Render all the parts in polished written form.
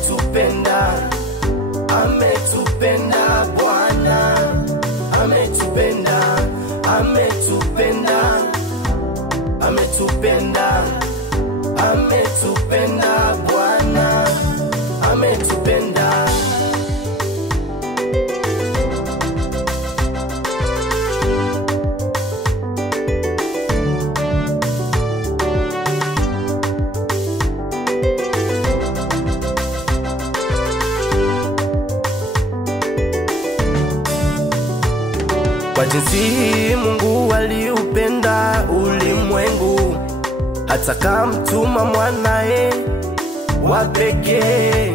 ametupenda, ametupenda Bwana, ametupenda, ametupenda, ametupenda, ametupenda Bwana, ametupenda. Kwa jinsi Mungu aliupenda ulimwengu, hata kamtuma mwanae wa pekee,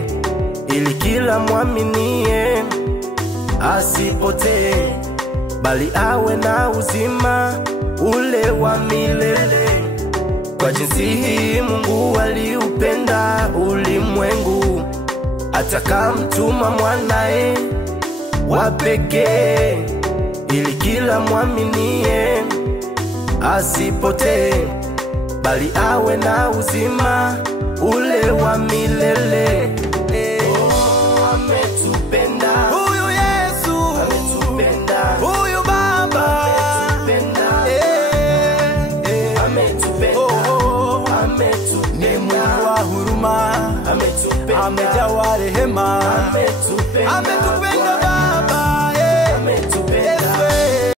ili kila mwaminie asipotee, bali awe na uzima ule wa milele. Kwa jinsi Mungu aliupenda ulimwengu, hata kamtuma mwanae wa pekee, ili kila mwaminie asipotee, bali awe na uzima ule wa milele. Oh, ametupenda huyu Yesu, ametupenda huyu Baba, ametupenda, ametupenda, oh, ametupenda, ni Mungu wa huruma, ametupenda, amejawa rehema, ametupenda, ametupenda.